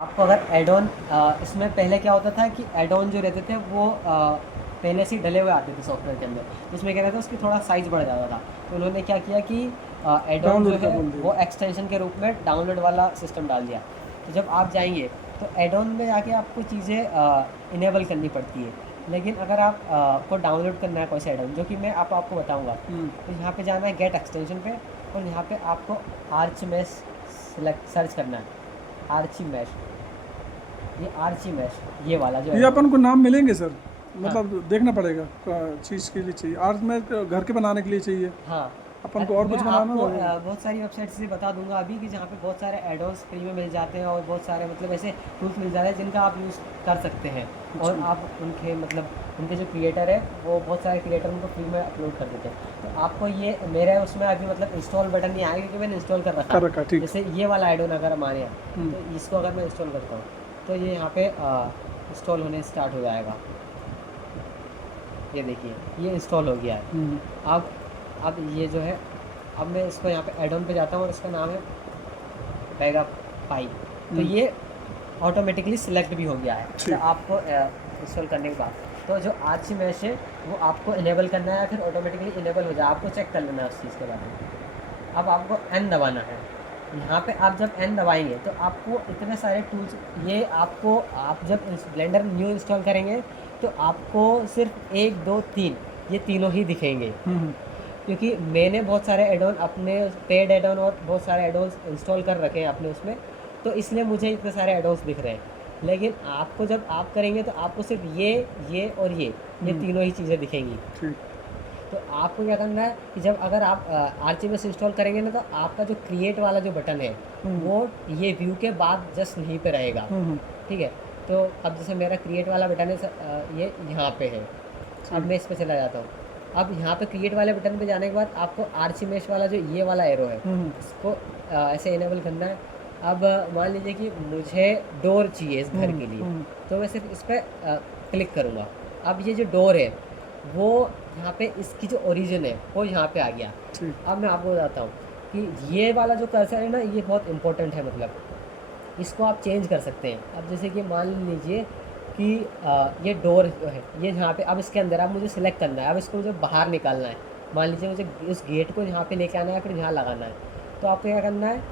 आपको अगर add on इसमें पहले क्या होता था कि एड ऑन जो रहते थे वो पहले से ही डले हुए आते थे सॉफ्टवेयर के अंदर, जिसमें क्या रहता था उसकी थोड़ा साइज़ बढ़ जाता था। तो उन्होंने क्या किया कि एड ऑन जो डाउनलोड का है बोल वो दिया। एक्सटेंशन के रूप में डाउनलोड वाला सिस्टम डाल दिया। तो जब आप जाएंगे तो एड ऑन में जाके आपको चीज़ें इनेबल करनी पड़ती है। लेकिन अगर आप को डाउनलोड करना है कोई सा एड ऑन, जो कि मैं आपको बताऊँगा, तो यहाँ पे जाना है गेट एक्सटेंशन पे, और यहाँ पे आपको आर्च मैश सेलेक्ट सर्च करना है। आर्ची मैश, ये आर्ची मैश, ये वाला जो ये एड ऑन अपन को नाम मिलेंगे सर? है। हाँ मतलब देखना पड़ेगा चीज़ के लिए चाहिए, आर्ट में घर के बनाने के लिए चाहिए, हाँ। अपन को और मैं कुछ बनाना आपको रहेगा? बहुत सारी वेबसाइट से बता दूंगा अभी कि जहाँ पे बहुत सारे एडोन्स फ्री में मिल जाते हैं, और बहुत सारे मतलब ऐसे टूल्स मिल जाते हैं जिनका आप यूज़ कर सकते हैं। और अच्छा। आप उनके मतलब उनके जो क्रिएटर है वो बहुत सारे क्रिएटर उनको फ्री में अपलोड कर देते हैं। तो आपको ये मेरे उसमें अभी मतलब इंस्टॉल बटन नहीं आएगा क्योंकि मैंने इंस्टॉल कर रखा कर है। रखा, ठीक। जैसे ये वाला एडोन अगर हमारे यहाँ, हम्म। तो इसको अगर मैं इंस्टॉल करता हूँ तो ये यहाँ पे इंस्टॉल होने स्टार्ट हो जाएगा। ये देखिए ये इंस्टॉल हो गया है। हम्म। अब ये जो है, अब मैं इसको यहाँ पे एड ऑन पे जाता हूँ और इसका नाम है मेगा पाई। तो हम्म। ये ऑटोमेटिकली सिलेक्ट भी हो गया है ठीक। मतलब आपको इंस्टॉल करने के बाद। तो जो आर्ची मैश है वो आपको इनेबल करना है या फिर ऑटोमेटिकली इनेबल हो जाए, आपको चेक कर लेना है उस चीज़ के बारे में। अब आपको एन दबाना है। यहाँ पे आप जब एन दबाएंगे तो आपको इतने सारे टूल्स, ये आपको आप जब ब्लेंडर न्यू इंस्टॉल करेंगे तो आपको सिर्फ एक दो तीन, ये तीनों ही दिखेंगे। हम्म। क्योंकि मैंने बहुत सारे एडोन अपने पेड एडोन और बहुत सारे एडोन्स इंस्टॉल कर रखे हैं अपने उसमें, तो इसलिए मुझे इतने सारे एडोन्स दिख रहे हैं। लेकिन आपको जब आप करेंगे तो आपको सिर्फ ये और ये हम्म। तीनों ही चीज़ें दिखेंगी। ठीक। तो आपको क्या करना है कि जब अगर आप आरजीबीएस इंस्टॉल करेंगे ना, तो आपका जो क्रिएट वाला जो बटन है हम्म। वो ये व्यू के बाद जस्ट यहीं पे रहेगा। हम्म। ठीक है। तो अब जैसे मेरा क्रिएट वाला बटन है ये यहाँ पे है। अब ठीक। मैं इस पर चला जाता हूँ। अब यहाँ पे क्रिएट वाले बटन पे जाने के बाद आपको आर्ची मेश वाला जो ये वाला एरो है हम्म। इसको ऐसे इनेबल करना है। अब मान लीजिए कि मुझे डोर चाहिए इस घर हम्म। के लिए, हम्म। तो मैं सिर्फ इस पर क्लिक करूँगा। अब ये जो डोर है वो यहाँ पे इसकी जो ओरिजिन है वो यहाँ पे आ गया। ठीक। अब मैं आपको बताता हूँ कि ये वाला जो कर्सर है ना, ये बहुत इंपॉर्टेंट है। मतलब इसको आप चेंज कर सकते हैं। अब जैसे कि मान लीजिए कि ये डोर जो है ये यहाँ पे, अब इसके अंदर अब मुझे सिलेक्ट करना है, अब इसको मुझे बाहर निकालना है। मान लीजिए मुझे इस गेट को यहाँ पे लेके आना है, फिर यहाँ लगाना है। तो आपको क्या करना है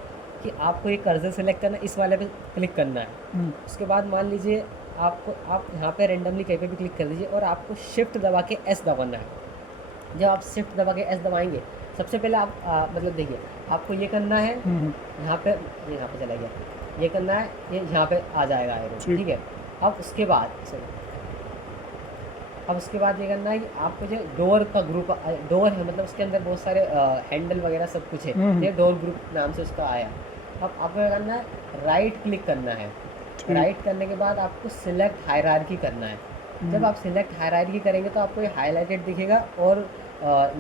कि आपको ये कर्सर सेलेक्ट करना है, इस वाले पे क्लिक करना है। हम्म। उसके बाद मान लीजिए आपको, आप यहाँ पे रेंडमली कहीं पे भी क्लिक कर दीजिए और आपको शिफ्ट दबा के एस दबाना है। जब आप शिफ्ट दबा के एस दबाएंगे, सबसे पहले आप मतलब देखिए आपको ये करना है, हम्म। यहाँ पे ये यहाँ पे चला गया, ये करना है, ये यहाँ पे आ जाएगा एरो। ठीक। ठीक है। अब उसके बाद अब उसके बाद ये करना है कि आपको जो डोर का ग्रुप डोर है, मतलब उसके अंदर बहुत सारे हैंडल वगैरह सब कुछ है। हम्म। ये डोर ग्रुप नाम से उसका आया। अब आपको क्या करना है, राइट क्लिक करना है। ठीक। राइट करने के बाद आपको सिलेक्ट हायरार्की करना है। जब हम्म। आप सिलेक्ट हायरार्की करेंगे तो आपको ये हाईलाइटेड दिखेगा, और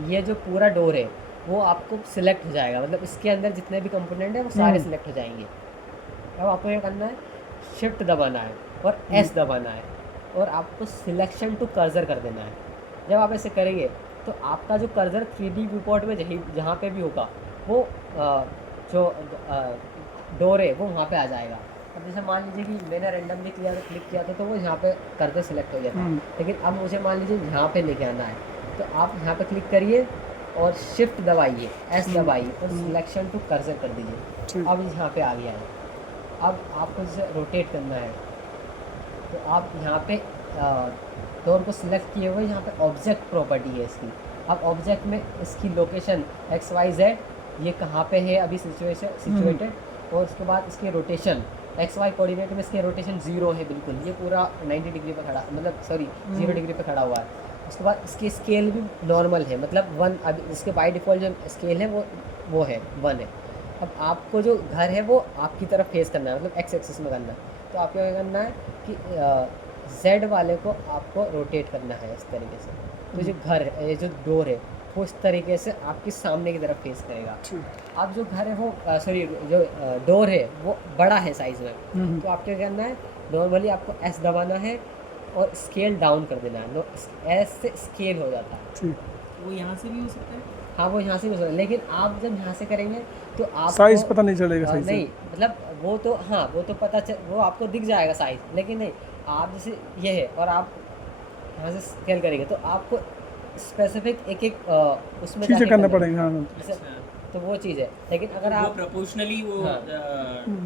ये जो पूरा डोर है वो आपको सिलेक्ट हो जाएगा। मतलब इसके अंदर जितने भी कंपोनेंट हैं वो सारे हम्म। सिलेक्ट हो जाएंगे। अब आपको ये करना है, शिफ्ट दबाना है और हम्म। एस दबाना है, और आपको सिलेक्शन टू कर्सर कर देना है। जब आप ऐसे करेंगे तो आपका जो कर्सर 3D व्यू पोर्ट में जहाँ पे भी होगा वो जो डोर है वो वहाँ पे आ जाएगा। अब जैसे मान लीजिए कि मैंने रेंडमली क्लिक किया था तो वो यहाँ पे कर्सर सिलेक्ट हो गया था। हम्म। लेकिन अब मुझे मान लीजिए यहाँ पे लेके आना है, तो आप यहाँ पे क्लिक करिए और शिफ्ट दबाइए, एस हम्म। दबाइए और हम्म। सिलेक्शन टू कर्सर कर दीजिए। ठीक। अब यहाँ पे आ गया है। अब आपको जैसे रोटेट करना है, तो आप यहाँ पे डोर को सिलेक्ट किए हुए यहाँ पे ऑब्जेक्ट प्रॉपर्टी है इसकी। अब ऑब्जेक्ट में इसकी लोकेशन XYZ ये कहाँ पे है अभी सिचुएटेड, और उसके बाद इसके रोटेशन XY कोऑर्डिनेट में इसके रोटेशन 0 है बिल्कुल, ये पूरा 90 डिग्री पे खड़ा, मतलब सॉरी 0 डिग्री पे खड़ा हुआ है। उसके बाद इसकी स्केल भी नॉर्मल है, मतलब 1। अब इसके बाय डिफ़ॉल्ट जो स्केल है वो है 1 है। अब आपको जो घर है वो आपकी तरफ फेस करना है, मतलब एक्स एक्सिस में करना है। तो आपको क्या करना है कि जेड वाले को आपको रोटेट करना है इस तरीके से। तो जो घर है, ये जो डोर है वो इस तरीके से आपके सामने की तरफ फेस करेगा। ठीक। अब जो घर है वो सॉरी जो डोर है वो बड़ा है साइज़ में। हम्म। तो आपको क्या करना है, नॉर्मली आपको एस दबाना है और स्केल डाउन कर देना है। एस से स्केल हो जाता है। ठीक। वो यहाँ से भी हो सकता है, हाँ वो यहाँ से भी हो सकता है, लेकिन आप जब यहाँ से करेंगे तो आपको साइज पता नहीं चलेगा सही से। नहीं, मतलब वो तो हाँ, वो आपको दिख जाएगा साइज़, लेकिन नहीं, आप जैसे ये है और आप यहाँ से स्केल करेंगे तो आपको स्पेसिफिक एक उसमें चीज़ें जाके करना करना पड़ेंगे, हाँ हाँ। जैसे, अच्छा, तो वो चीज़ है। लेकिन तो अगर वो आप प्रोपोर्शनली वो हाँ,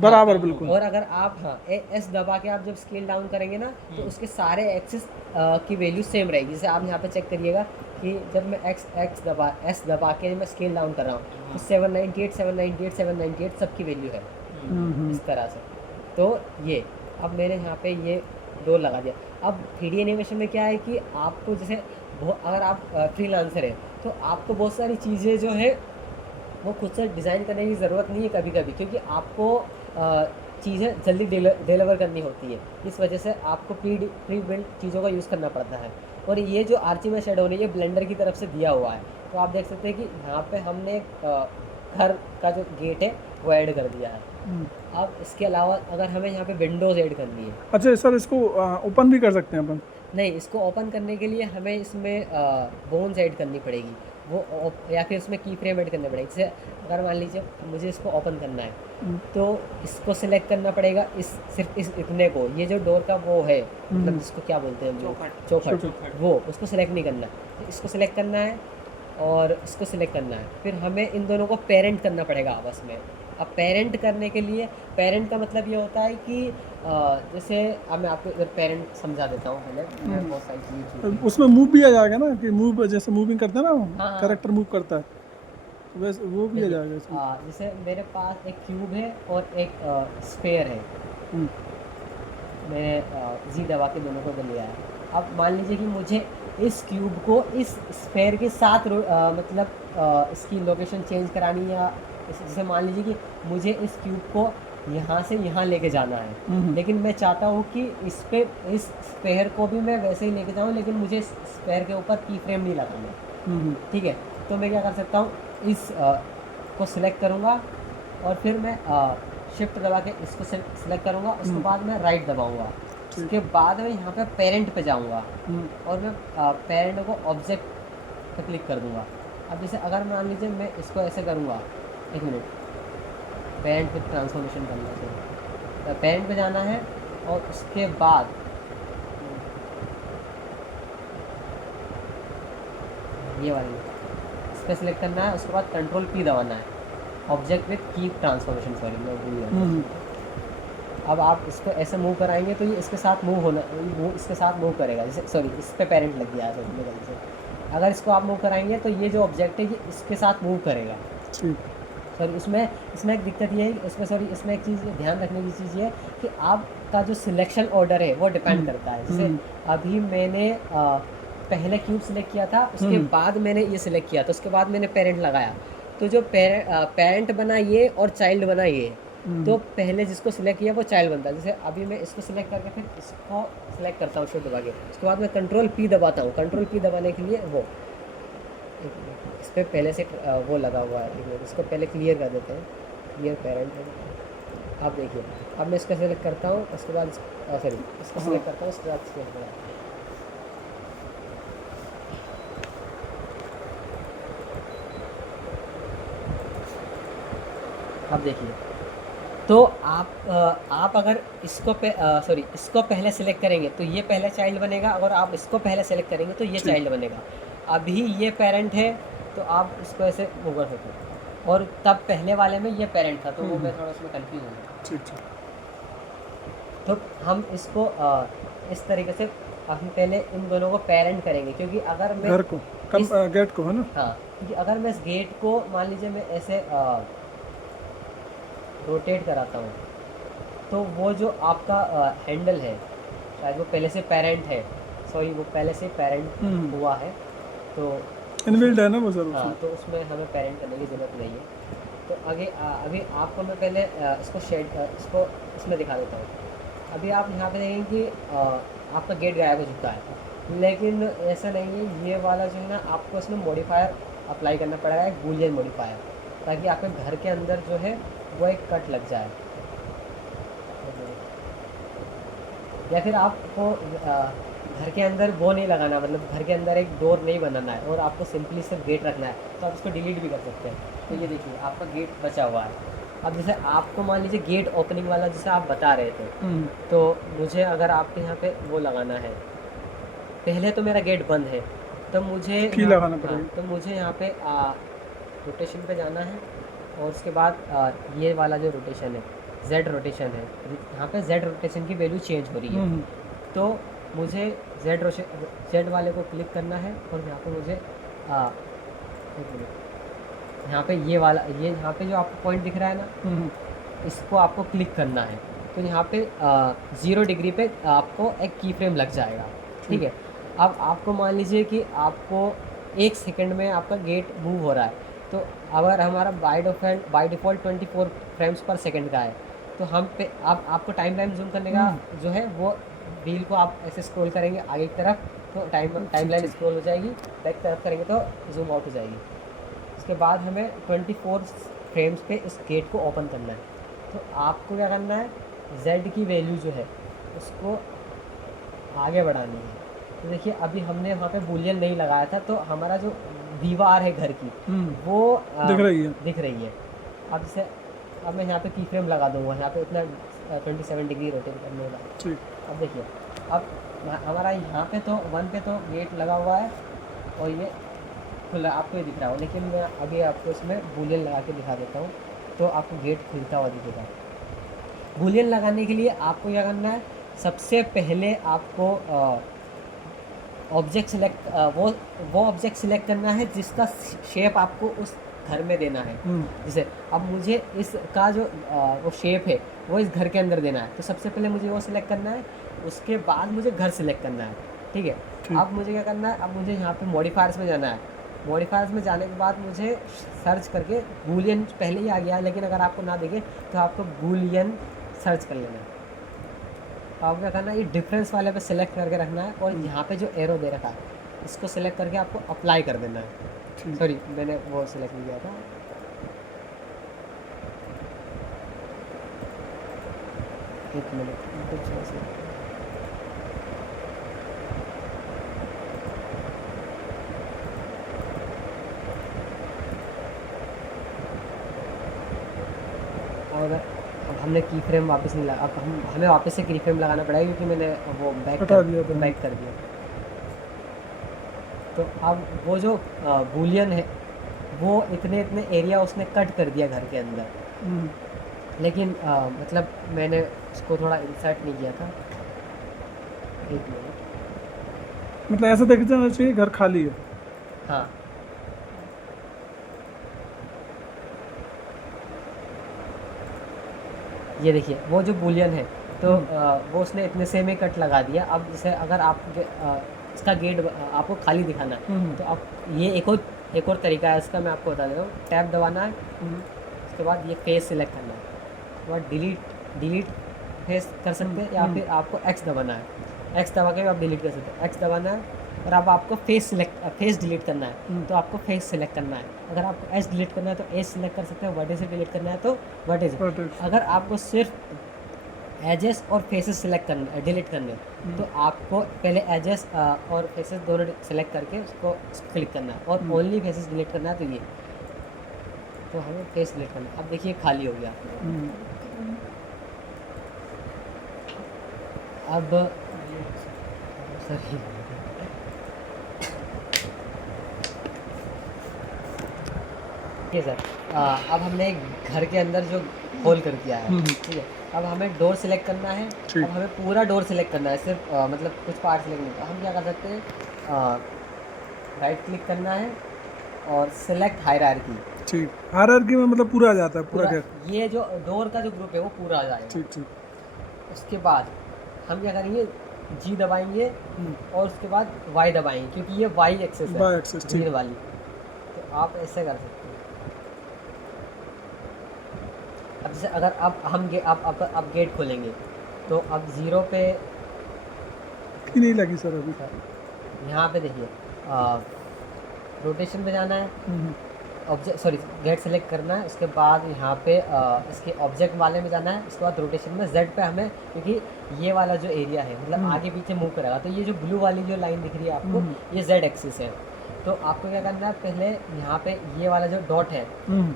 बराबर कम बिल्कुल। होगा। और अगर आप हाँ एस दबा के आप जब स्केल डाउन करेंगे ना, तो उसके सारे एक्सिस की वैल्यू सेम रहेगी। जैसे आप यहाँ पे चेक करिएगा कि जब मैं एस दबा के मैं स्केल डाउन कर रहा हूँ, तो 798 798 798 सबकी वैल्यू है इस तरह से। तो ये अब मैंने यहाँ पे ये डोर लगा दिया। अब 3D एनिमेशन में क्या है कि आपको जैसे अगर आप फ्रीलांसर हैं, तो आपको बहुत सारी चीज़ें जो है वो खुद से डिज़ाइन करने की ज़रूरत नहीं है कभी कभी, क्योंकि आपको चीज़ें जल्दी डिलीवर करनी होती है। इस वजह से आपको प्री बिल्ड चीज़ों का यूज़ करना पड़ता है। और ये जो आर्चिमेड शेडो है, ये ब्लेंडर की तरफ से दिया हुआ है। तो आप देख सकते हैं कि यहाँ पे हमने घर का जो गेट है वो ऐड कर दिया है। अब इसके अलावा अगर हमें यहाँ पे विंडोज़ ऐड करनी है, अच्छा सर, इसको ओपन भी कर सकते हैं अपन? नहीं, इसको ओपन करने के लिए हमें इसमें बोन्स ऐड करनी पड़ेगी, या फिर इसमें की फ्रेम ऐड करना पड़ेगा। जैसे अगर मान लीजिए मुझे इसको ओपन करना है, तो इसको सिलेक्ट करना पड़ेगा, सिर्फ इतने को, ये जो डोर का वो है, मतलब जिसको क्या बोलते हैं हम लोग, चौखट, वो उसको सिलेक्ट नहीं करना, तो इसको सिलेक्ट करना है और इसको सिलेक्ट करना है। फिर हमें इन दोनों को पेरेंट करना पड़ेगा आपस में। अब पेरेंट करने के लिए, पेरेंट का मतलब ये होता है कि जैसे अब मैं आपको इधर पेरेंट समझा देता हूँ पहले। मैं बहुत सारी चीज़ें उसमें मूव भी आ जाएगा ना, कि मूव जैसे मूविंग करते हैं हाँ, ना, हाँ। कैरेक्टर मूव करता है, तो वैसे वो भी आ जाएगा इसमें। जैसे मेरे पास एक क्यूब है और एक स्फेयर है, हम्म, मैंने जी दबा के दोनों को लिया है। अब मान लीजिए कि मुझे इस क्यूब को इस स्फेयर के साथ इसकी लोकेशन चेंज करानी है, या जैसे मान लीजिए कि मुझे इस क्यूब को यहाँ से यहाँ लेके जाना है, लेकिन मैं चाहता हूँ कि इस स्फेयर को भी मैं वैसे ही लेके जाऊँ, लेकिन मुझे इस स्फेयर के ऊपर की फ्रेम नहीं लगाना। ठीक है, तो मैं क्या कर सकता हूँ, इस को सिलेक्ट करूँगा और फिर मैं शिफ्ट दबा के इसको सिलेक्ट करूँगा, उसके बाद मैं राइट दबाऊँगा, उसके बाद मैं यहाँ पे पेरेंट पे जाऊँगा और मैं पेरेंट को ऑब्जेक्ट पे क्लिक कर दूँगा। अब जैसे अगर मान लीजिए मैं इसको ऐसे करूँगा, एक मिनट, पेरेंट पे ट्रांसफॉर्मेशन करना चाहिए, तो पेरेंट पे जाना है और उसके बाद ये वाली इस पर सिलेक्ट करना है, उसके बाद कंट्रोल P दबाना है, ऑब्जेक्ट विथ की ट्रांसफॉर्मेशन, सॉरी मैं भूल गया। अब आप इसको ऐसे मूव कराएंगे तो ये इसके साथ इसके साथ मूव करेगा, जैसे सॉरी इस पर पेरेंट लग गया है तो गलती से। अगर इसको आप मूव कराएंगे तो ये जो ऑब्जेक्ट है ये इसके साथ मूव करेगा। सॉरी इसमें एक दिक्कत ये है, इसमें एक चीज़ ध्यान रखने की चीज़ ये है कि आपका जो सिलेक्शन ऑर्डर है वो डिपेंड करता है। जैसे अभी मैंने पहले क्यूब सिलेक्ट किया था, उसके बाद मैंने ये सिलेक्ट किया, तो उसके बाद मैंने पेरेंट लगाया, तो जो पेरेंट बना ये और चाइल्ड बना ये, तो पहले जिसको सिलेक्ट किया वो चाइल्ड बनता है। जैसे अभी मैं इसको सिलेक्ट करके फिर इसको सिलेक्ट करता हूँ शिफ्ट दबा के, उसके बाद मैं कंट्रोल P दबाता हूँ। कंट्रोल P दबाने के लिए वो इस पर पहले से वो लगा हुआ है, एक मिनट इसको पहले क्लियर कर देते हैं, क्लियर पेरेंट है। अब देखिए, अब मैं इसको सिलेक्ट करता हूँ, उसके बाद सॉरी इसको सिलेक्ट करता हूँ, उसके बाद इसको अब देखिए, तो आप अगर इसको पहले सेलेक्ट करेंगे तो ये पहले चाइल्ड बनेगा, अगर आप इसको पहले सेलेक्ट करेंगे तो ये चाइल्ड बनेगा। अभी ये पेरेंट है तो आप इसको ऐसे मूव कर सकते हो, और तब पहले वाले में ये पेरेंट था, तो वो मैं थोड़ा उसमें कंफ्यूज हूँ। ठीक। तो हम इसको इस तरीके से हम पहले इन दोनों को पेरेंट करेंगे, क्योंकि अगर मैं घर को गेट को है ना, हाँ, क्योंकि अगर मैं इस गेट को मान लीजिए मैं ऐसे रोटेट कराता हूँ, तो वो जो आपका हैंडल है शायद वो पहले से पेरेंट है, सॉरी वो पहले से पेरेंट हुआ है, तो इनबिल्ट है ना वो सर। हाँ, तो उसमें हमें पेरेंट करने की ज़रूरत नहीं है। तो अभी आपको मैं पहले इसको इसमें दिखा देता हूँ। अभी आप यहाँ पे देखेंगे कि आपका गेट गायब हो चुका है, लेकिन ऐसा नहीं है। ये वाला जो है ना, आपको इसमें मॉडिफायर अप्लाई करना पड़ेगा, एक बूलियन मॉडिफायर, ताकि आपके घर के अंदर जो है वो एक कट लग जाए, या फिर आपको घर के अंदर वो नहीं लगाना, मतलब घर के अंदर एक डोर नहीं बनाना है और आपको सिंपली सिर्फ गेट रखना है, तो आप इसको डिलीट भी कर सकते हैं। तो ये देखिए आपका गेट बचा हुआ है, अब जैसे आपको मान लीजिए गेट ओपनिंग वाला जैसे आप बता रहे थे, हम्म, तो मुझे अगर आपके यहाँ पे वो लगाना है, पहले तो मेरा गेट बंद है, तो मुझे की यहाँ, लगाना हाँ, पड़ेगा। तो मुझे यहाँ पे रोटेशन पे जाना है, और उसके बाद ये वाला जो रोटेशन है, जेड रोटेशन है, यहाँ पे जेड रोटेशन की वैल्यू चेंज हो रही है, हम्म, तो मुझे जेड वाले को क्लिक करना है, और यहाँ पे मुझे एक मिनट, यहाँ पे ये वाला, ये यहाँ पे जो आपको पॉइंट दिख रहा है ना, हम्म, इसको आपको क्लिक करना है, तो यहाँ पे 0 डिग्री पे आपको एक की फ्रेम लग जाएगा। ठीक है, अब आपको मान लीजिए कि आपको 1 सेकंड में आपका गेट मूव हो रहा है, तो अगर हमारा बाय डिफ़ॉल्ट 24 फ्रेम्स पर सेकंड का है, तो हम पे अब आपको टाइम लाइन जूम करने का जो है वो व्हील को आप ऐसे स्क्रॉल करेंगे आगे की तरफ, तो टाइम लाइन स्क्रॉल हो जाएगी, बैक तरफ करेंगे तो जूम आउट हो जाएगी। उसके बाद हमें 24 फ्रेम्स पे इस गेट को ओपन करना है, तो आपको क्या करना है, z की वैल्यू जो है उसको आगे बढ़ानी है। तो देखिए अभी हमने वहाँ पे बूलियन नहीं लगाया था, तो हमारा जो दीवार है घर की वो दिख रही है। दिख रही है। अब जैसे अब मैं यहाँ पे की फ्रेम लगा दूंगा, यहाँ पे इतना 27 डिग्री रोटेट करने वाला। ठीक। अब देखिए, अब हमारा यहाँ पे तो 1 पे तो गेट लगा हुआ है, और ये खुला आपको ये दिख रहा हो, लेकिन मैं अभी आपको इसमें बूलियन लगा के दिखा देता हूँ, तो आपको गेट खुलता हुआ दिखेगा। बूलियन लगाने के लिए आपको क्या करना है, सबसे पहले आपको ऑब्जेक्ट सिलेक्ट वो ऑब्जेक्ट सिलेक्ट करना है जिसका शेप आपको उस घर में देना है। जैसे अब मुझे इसका जो वो शेप है वो इस घर के अंदर देना है, तो सबसे पहले मुझे वो सिलेक्ट करना है, उसके बाद मुझे घर सिलेक्ट करना है। ठीक है, अब मुझे क्या करना है, अब मुझे यहाँ पे मॉडिफायर्स में जाना है। मॉडिफायर्स में जाने के बाद मुझे सर्च करके बूलियन पहले ही आ गया, लेकिन अगर आपको ना दिखे तो आपको बूलियन सर्च कर लेना है। आपको क्या करना है, ये डिफरेंस वाले पे सिलेक्ट करके रखना है, और यहाँ पे जो एरो दे रखा है इसको सिलेक्ट करके आपको अप्लाई कर देना है। सॉरी, मैंने वो सिलेक्ट नहीं किया था। एक मिनट, कुछ ऐसे और अब हमने की फ्रेम वापस नहीं लगा, अब हमें वापस से की फ्रेम लगाना पड़ेगा, क्योंकि मैंने वो बैक हटा दिया था। बैक कर दिया। तो अब वो जो बूलियन है वो इतने इतने एरिया उसने कट कर दिया घर के अंदर, लेकिन मतलब मैंने उसको थोड़ा इंसर्ट नहीं किया था। एक मिनट, मतलब ऐसा देख जाना चाहिए घर खाली है। हाँ, ये देखिए वो जो बूलियन है, तो वो उसने इतने से में कट लगा दिया। अब जैसे अगर आप इसका गेट आपको खाली दिखाना है, तो आप ये एक और तरीका है इसका, मैं आपको बता देता हूँ। टैब दबाना है, उसके बाद ये फेस सिलेक्ट करना है, उसके बाद डिलीट फेस कर सकते हैं, या फिर आपको एक्स दबाना है, एक्स दबा के भी आप डिलीट कर सकते हैं। एक्स दबाना है, और अब आपको फेस डिलीट करना है, तो आपको फेस सिलेक्ट करना है। अगर आपको एज डिलीट करना है तो एज सिलेक्ट कर सकते हैं, वर्टिस डिलीट करना है तो वर्टिस। अगर आपको सिर्फ एजेस और फेसेस सिलेक्ट करना डिलीट करने हैं, तो आपको पहले एजेस और फेसेस दोनों सिलेक्ट करके उसको क्लिक करना है, और ओनली फेसेस डिलीट करना है, तो ये तो हमें फेस डिलीट करना है। अब देखिए खाली हो गया। अब सॉरी, ठीक है सर, अब हमने एक घर के अंदर जो होल कर दिया है, ठीक है, अब हमें डोर सिलेक्ट करना है। अब हमें पूरा डोर सिलेक्ट करना है, सिर्फ मतलब कुछ पार्ट सिलेक्ट नहीं। हम क्या कर सकते हैं, राइट क्लिक करना है और सिलेक्ट हायरार्की। ठीक, हायरार्की में मतलब पूरा आ जाता है पूरा घर। ये जो डोर का जो ग्रुप है वो पूरा आ जाएगा। ठीक ठीक। उसके बाद हम क्या करेंगे, जी दबाएंगे, और उसके बाद वाई दबाएंगे, क्योंकि ये वाई एक्सेस है, वाई एक्सेस, ठीक। ग्रीन वाली। तो आप ऐसे कर सकते हैं। अब जैसे अगर अब गेट खोलेंगे, तो अब 0 पे की नहीं लगी सर अभी। यहाँ पे देखिए रोटेशन पे जाना है, ऑब्जेक्ट सॉरी गेट सेलेक्ट करना है, उसके बाद यहाँ पे इसके ऑब्जेक्ट वाले में जाना है, उसके बाद रोटेशन में जेड पे हमें, क्योंकि ये वाला जो एरिया है मतलब आगे पीछे मूव करेगा, तो ये जो ब्लू वाली जो लाइन दिख रही है आपको, ये जेड एक्सिस है। तो आपको क्या करना है, पहले यहाँ पे ये वाला जो डॉट है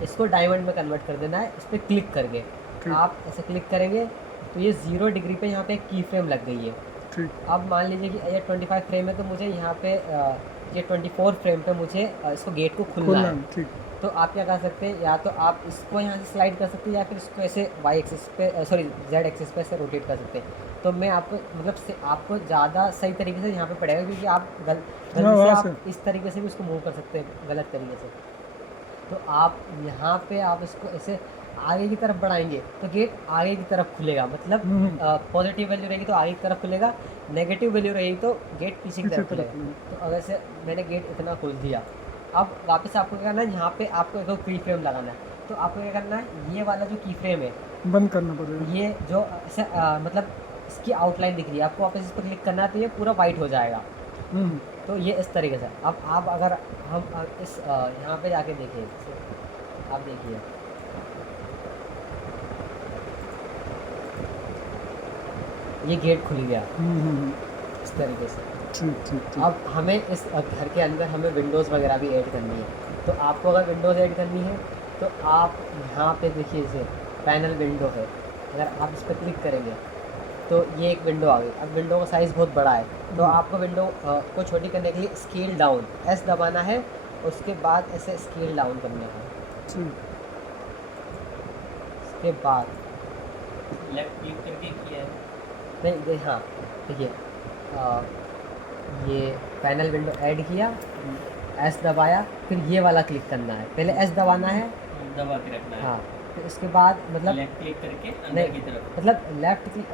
इसको डायमंड में कन्वर्ट कर देना है, इस पर क्लिक करके। ठीक। आप ऐसे क्लिक करेंगे तो ये 0 डिग्री पे यहाँ पे एक की फ्रेम लग गई है। ठीक। अब मान लीजिए कि ये 25 फ्रेम है, तो मुझे यहाँ पे ये 24 फ्रेम पे मुझे इसको गेट को खुलना है। ठीक। तो आप क्या कर सकते हैं, या तो आप इसको यहाँ से स्लाइड कर सकते हैं, या फिर इसको ऐसे वाई एक्सिस पे सॉरी जेड एक्सिस पे ऐसे रोटेट कर सकते हैं। तो मैं आपको मतलब से आपको ज़्यादा सही तरीके से यहाँ पे पड़ेगा, क्योंकि आप गलती से वहाँ आप इस तरीके से भी इसको मूव कर सकते हैं गलत तरीके से। तो आप यहाँ पे आप इसको ऐसे आगे की तरफ बढ़ाएंगे तो गेट आगे की तरफ खुलेगा, मतलब पॉजिटिव वैल्यू रहेगी तो आगे की तरफ खुलेगा, नेगेटिव वैल्यू रहेगी तो गेट पीछे की तरफ खुलेगा। तो अगर से मैंने गेट इतना खोल दिया, अब वापस आपको क्या करना है, यहाँ पे आपको एक की फ्रेम लगाना है। तो आपको क्या करना है, ये वाला जो की फ्रेम है बंद करना पड़ेगा। ये जो ऐसे मतलब इसकी आउटलाइन दिख रही है, आपको वापस इस पर क्लिक करना है तो ये पूरा वाइट हो जाएगा। तो ये इस तरीके से। अब आप अगर हम इस यहाँ पे जाके देखिए, आप देखिए ये गेट खुल गया इस तरीके से। ठीक। अब हमें इस घर के अंदर हमें विंडोज़ वगैरह भी ऐड करनी है। तो आपको अगर विंडोज़ ऐड करनी है तो आप यहाँ पे देखिए, इसे पैनल विंडो है, अगर आप इस पर क्लिक करेंगे तो ये एक विंडो आ गई। अब विंडो का साइज़ बहुत बड़ा है, तो आपको विंडो को छोटी करने के लिए स्केल डाउन एस दबाना है, उसके बाद ऐसे स्केल डाउन करना है। उसके बाद लेफ्ट क्लिक करके किया है नहीं, हाँ देखिए, ये पैनल विंडो ऐड किया, एस दबाया, फिर ये वाला क्लिक करना है, पहले एस दबाना है, दबा के रखना है। हाँ, तो इसके बाद मतलब लेफ्ट क्लिक करके अंदर नहीं, की तरफ मतलब left click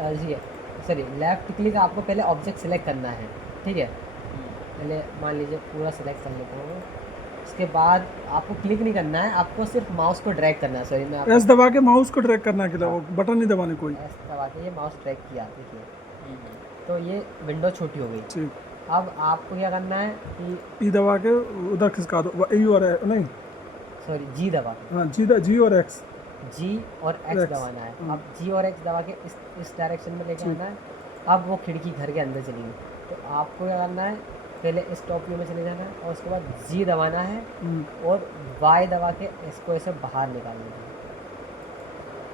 sorry left click आपको पहले ऑब्जेक्ट सेलेक्ट करना है, ठीक है। पहले मान लीजिए पूरा सेलेक्ट कर लेता हूँ, उसके बाद आपको क्लिक नहीं करना है, आपको सिर्फ माउस को ड्रैग करना है। सॉरी मैं एस दबा के माउस को ड्रैग करना है, बटन नहीं दबाने कोई। एस दबा के ये माउस ड्रैग किया, देखिए तो ये विंडो छोटी हो गई। ठीक। अब आपको क्या करना है कि ई दबा के उधर खिसका दो, ई और नहीं सॉरी जी दबा के, हाँ जी और एक्स, जी और एक्स दबाना है। अब जी और एक्स दबा के इस डायरेक्शन में लेके आना है। अब वो खिड़की घर के अंदर चली गई, तो आपको क्या करना है, पहले इस टॉप व्यू में चले जाना है और उसके बाद जी दबाना है और वाई दबा के इसको ऐसे बाहर निकाल लेना है।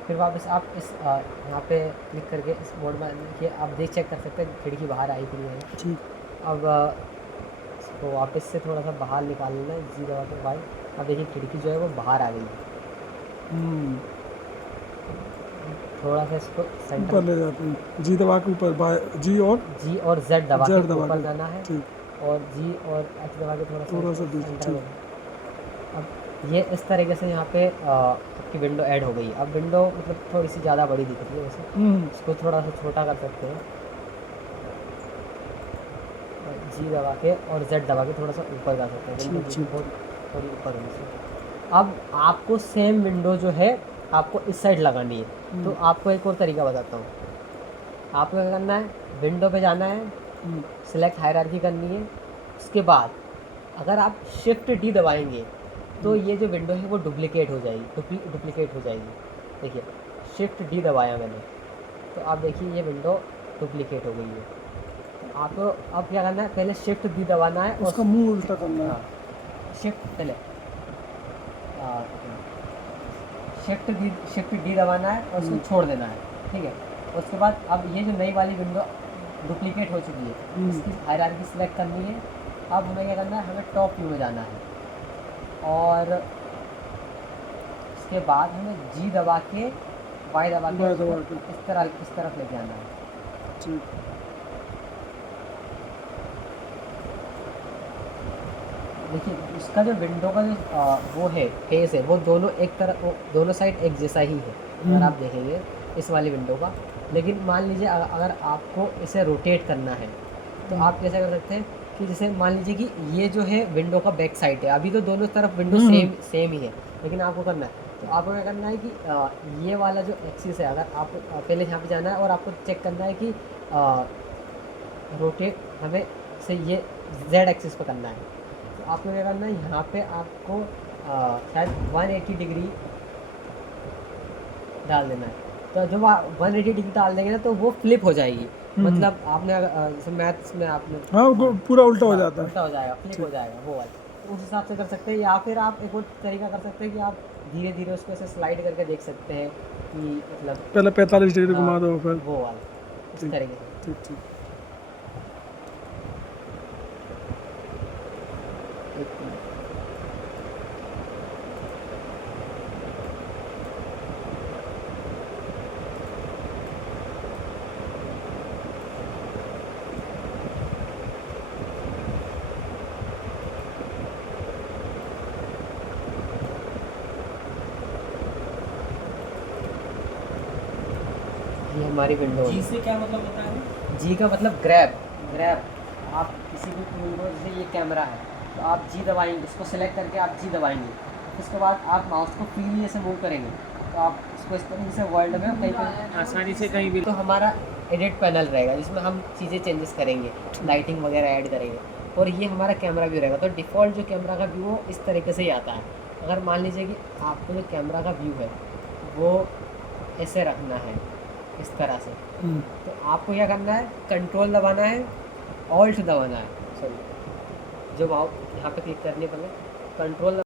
फिर वापस आप इस यहाँ पे क्लिक करके इस मोड में देखिए, आप चेक कर सकते हैं खिड़की बाहर आई कि नहीं आई। ठीक। अब इसको वापस से थोड़ा सा बाहर निकाल लेना है, जी दबा के वाई। अब देखिए खिड़की जो है वो बाहर आ गई है। थोड़ा सा इसको सेंटर ऊपर ले जाते हैं, जी दबा के ऊपर, जी और जेड दबा के दबा ऊपर के, जाना है, ठीक। और जी और एच दबा के थोड़ा सा बीच, सेंटर ठीक। में। अब ये इस तरीके से यहाँ पे आपकी विंडो ऐड हो गई। अब विंडो मतलब थोड़ी सी ज़्यादा बड़ी दिख रही है वैसे, इसको थोड़ा सा छोटा कर सकते हैं, जी दबा के और जेड दबा के थोड़ा सा ऊपर कर सकते हैं, विंडो बहुत थोड़ी ऊपर होनी चाहिए। अब आपको सेम विंडो जो है आपको इस साइड लगानी है। तो आपको एक और तरीका बताता हूँ। आपको क्या करना है, विंडो पे जाना है, सिलेक्ट हायरार्की करनी है, उसके बाद अगर आप शिफ्ट डी दबाएंगे तो ये जो विंडो है वो डुप्लीकेट हो जाएगी, डुप्लीकेट हो जाएगी। देखिए शिफ्ट डी दबाया मैंने, तो आप देखिए ये विंडो डुप्लीकेट हो गई है। तो आपको अब क्या करना है, पहले शिफ्ट डी दबाना है, उसका मुंह उल्टा करना है। शिफ्ट पहले शिफ्ट डी दबाना है और उसको छोड़ देना है, ठीक है। उसके बाद अब ये जो नई वाली विंडो डुप्लीकेट हो चुकी है, इसकी हायरार्की सिलेक्ट करनी है। अब हमें क्या करना है, हमें टॉप व्यू में जाना है और उसके बाद हमें जी दबा के वाई दबा के इस तरफ लेके आना है। ठीक। देखिए उसका जो विंडो का जो वो है फेस है, वो दोनों एक तरफ, दोनों साइड एक जैसा ही है अगर आप देखेंगे इस वाली विंडो का। लेकिन मान लीजिए अगर आपको इसे रोटेट करना है तो आप कैसे कर सकते हैं कि जैसे मान लीजिए कि ये जो है विंडो का बैक साइड है, अभी तो दोनों तरफ विंडो सेम ही है, लेकिन आपको करना है तो आपको क्या करना है कि ये वाला जो एक्सिस है, अगर आप पहले यहाँ पे जाना है और आपको चेक करना है कि रोटेट हमें से ये जेड एक्सिस पर करना है। तो आपको क्या करना है, यहाँ पे आपको शायद 180 डिग्री डाल देना है। तो जब आप 180 डिग्री डाल देंगे ना तो वो फ्लिप हो जाएगी, मतलब आपने जैसे मैथ्स में आपने हाँ पूरा उल्टा हो जाता है, उल्टा हो जाएगा, फ्लिप हो जाएगा वो वाला। उस हिसाब से कर सकते हैं, या फिर आप एक और तरीका कर सकते हैं कि आप धीरे धीरे उसको ऐसे स्लाइड करके देख सकते हैं कि मतलब पहले 45 डिग्री हाँ, घुमा दो फिर। वो वाला इस ठीक तरीके से। ठीक ठीक। एक मिनट। ये हमारी विंडो जी है। से क्या मतलब होता है? जी का मतलब ग्रैब। ग्रैब, आप किसी भी टूल को, जैसे ये कैमरा है तो आप जी दबाएंगे, इसको सेलेक्ट करके आप जी दबाएंगे, उसके बाद आप माउस को फ्रीली ऐसे मूव करेंगे तो आप इसको इस तरीके से वर्ल्ड में कहीं पर आसानी से कहीं भी। तो हमारा एडिट पैनल रहेगा जिसमें हम चीज़ें चेंजेस करेंगे, लाइटिंग वगैरह ऐड करेंगे, और ये हमारा कैमरा व्यू रहेगा। तो डिफ़ॉल्ट जो कैमरा का व्यू हो इस तरीके से ही आता है। अगर मान लीजिए कि आपको जो कैमरा का व्यू है वो ऐसे रखना है, इस तरह से, तो आपको क्या करना है, कंट्रोल दबाना है, ऑल्ट दबाना है, सॉरी, जब आप यहाँ पे क्लिक करने पर कंट्रोल